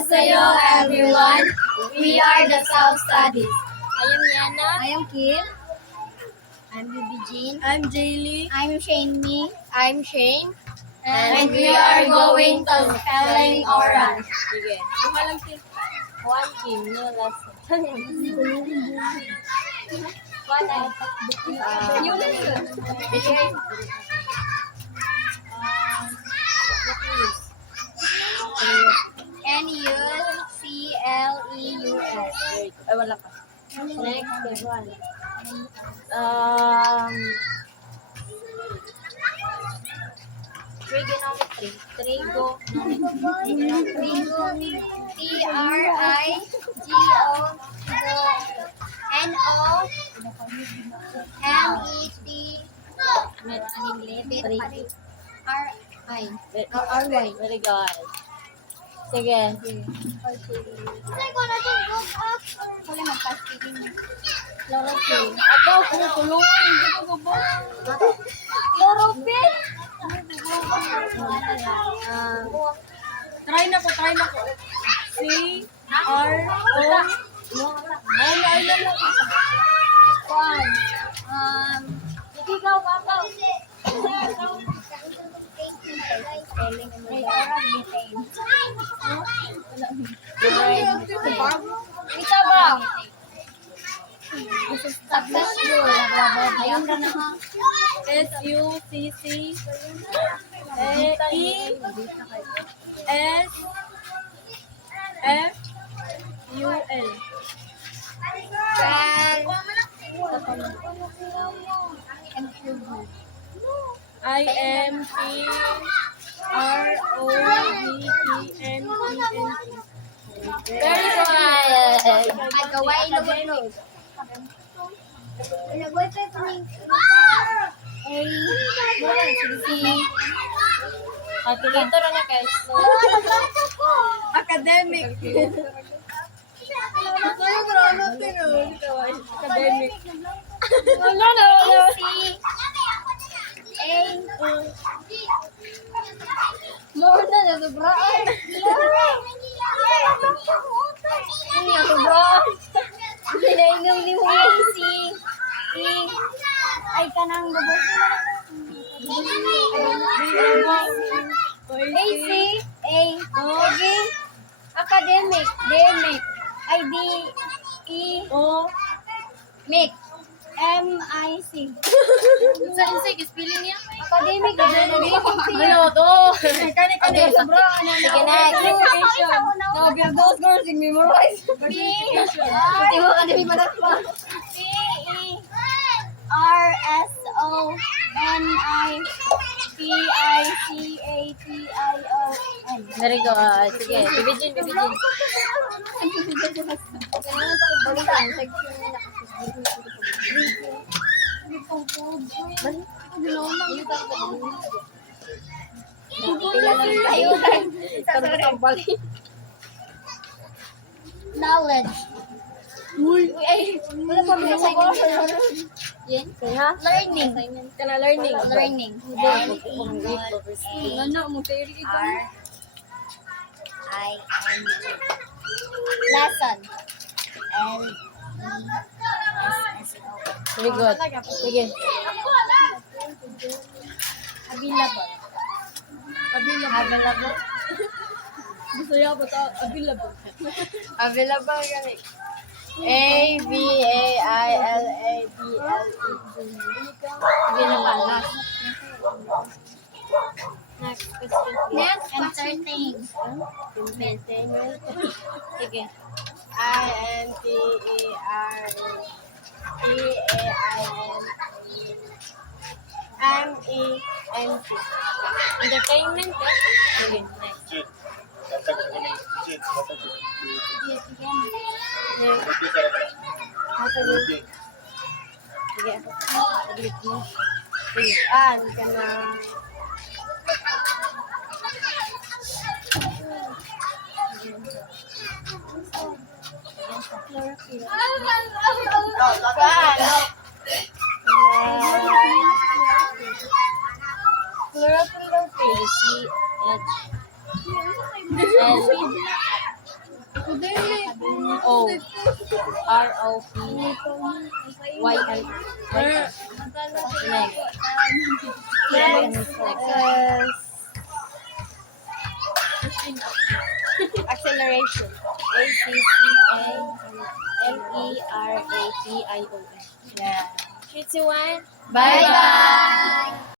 Annyeonghaseyo everyone. We are the Self Studies. I am Yana. I am Kim. I'm Bibi Jean. I'm Jaylee. I'm Shane Me. I'm Shane. And we are going to spelling oral. Sige. Kuha lang si Juan Kim. No lesson. What new lesson. Okay. N-U-C-L-E-U-S. Wait. Ay, wala pa. Next, this one. Trigonometry. Trigonometry. Trigonometry. R-I. Very good. Sige. Ako, kulungan. Dito ko ba? Chlorophyll. Try na ko. C, R, O. Ay, lang. Ikaw, Papa. Kita ba? Successful. Ayun na na. S-U-C-C E-S-F-U-L. I-M-P-R-O-V-E-N-E-N-T. Very good. Magaway lubot-lubot. Calculator na guys. So, academic. Academic. More na na sobraan. Ini ako bro. Pinainom ni Huwag ay kanang gabos AC academic mic MIC Sa insig, spelling niya? academic Ano to? Sige next No, give those girls in memorize. Pati mo academic pa PERSONIPICATION Very good. Sige, bibigin. Knowledge. Wala pa may Yan? Ha? Learning. Kana learning. Learning. Ano mo peri ito? L-I-N-G. Lesson. L-E-S-S-O. Very good. Sige. Available. Available. Gusto niya ba ito? Available. Available gani. Available. Next question. Next, entertain. Sige. INTERTAINMENT. Entertainment. Sige. Next. Sige. Ulit mo. Sige. Hindi ka na. Chlorophyll. C-H. L. O R O P Y N. Next. Acceleration. ACCALERATION. Yeah. 3, 2, 1. Bye-bye!